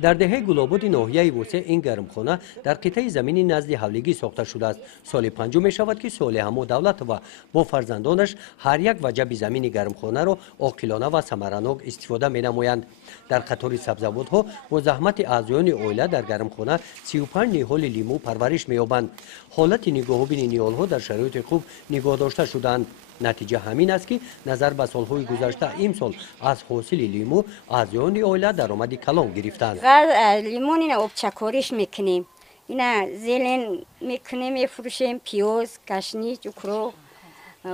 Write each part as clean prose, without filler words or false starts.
در دهه گلابود ناحیه وسع این گرمخانه در قطعه زمینی نزد حولگی ساخته شده است. سال پنجم می شود که صالح دولت و با فرزندانش هر یک وجب زمین گرمخانه را عاقلانه و ثمرناک استفاده می نمایند. در قطار سبزوادها با زحمت اعضایان عائله در گرمخانه 35 نهال لیمو پرورش می یابند. حالت نگاهبین نهالها در شرایط خوب نگاه داشته شدند. نتیجه همین است که نظر به سالهای گذشته امسال از حاصل لیمو اعضایان عائله درآمد کلان گرفتند. لیمون اینا آبچکاریش میکنیم، اینا زلن میکنیم میفروشیم، پیاز، گشنیج، اوکرو،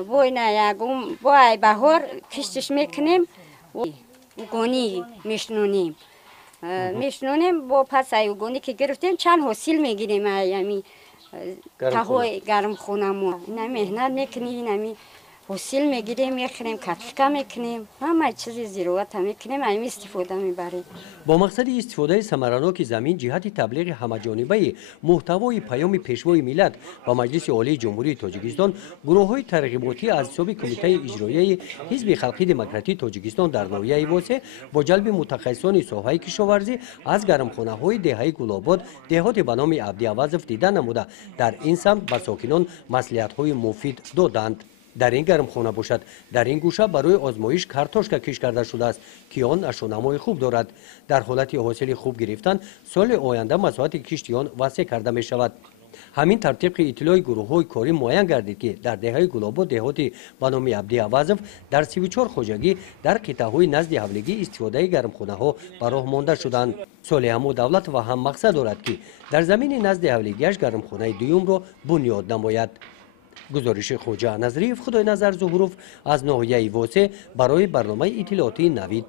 با اینا یکم با بهار کشتش میکنیم، اوگانی میشنونیم با پس اوگانی که گرفتیم چند حاصل میگیریم. یعنی تهوی گرم خونمون اینا مهنت میکنیم، اینا حاصل میگیریم، میخریم، کتلکه میکنیم، همه چیزی زیروت هم میکنیم، همین استفاده میبریم. با مقصد استفاده ثمرناک زمین جهت تبلیغ همه‌جانبه محتوای پیام پیشوای ملت و مجلس عالی جمهوری تاجیکستان، گروه‌های ترغیباتی از حساب کمیته اجرایی حزب خلقی دموکراتیک تاجیکستان در ناحیه واسع با جلب متخصصان ساحه کشاورزی از گرمخانه‌های دهه گلاباد دهات به نام عبدی‌عوض دیدن نموده در این سمت به ساکنان مصلحت‌های مفید دادند. در این گرمخانه باشد در این گوشه برای آزمایش کارتوشکا کش کرده شده است که آن نشونمای خوب دارد. در حالت حاصل خوب گرفتن سال آینده مساحت کشتی آن وسیع کرده می شود. همین ترتیب اطلاع گروه‌های کاری معین گردید که در دهه گلاباد دهات به نام عبدی‌عوض در 34 خواجگی در قطعه‌های نزد حولگی استفاده گرمخانه‌ها به راه مانده شدند. صالح دولت و هم مقصد دارد که در زمین نزد حولگیش گرمخانه دوم را بنیاد نماید. گزارش خوجا نظریف خدای نظر ظهوروف از ناحیه واسع برای برنامه اطلاعاتی نوید.